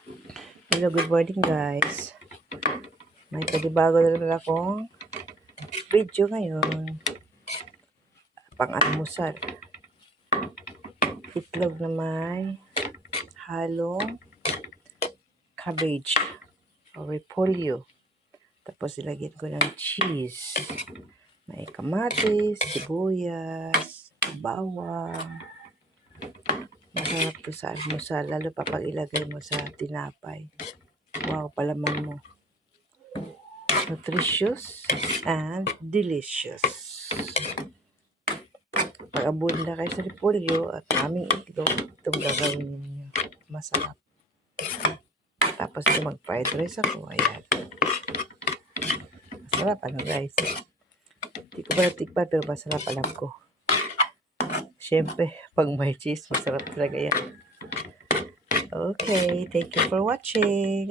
Hello, good morning guys. May panibago na naman akong video ngayon. Pang-almusal. Itlog na may halong cabbage o repolyo. Tapos ilagyan ko ng cheese. May kamatis, sibuyas, bawang. Masarap to sa almusal, lalo pa pag ilagay mo sa tinapay. Wow, palaman mo. Nutritious and delicious. Pag-abunda kayo sa repolyo at aming itlog, itong gagawin ninyo. Masarap. Tapos mag-fried rice ako. Ayan. Masarap, ano guys? Hindi ko pa natikpan pero masarap, alam ko. Siyempre, pag may cheese, masarap talaga yan. Okay, thank you for watching.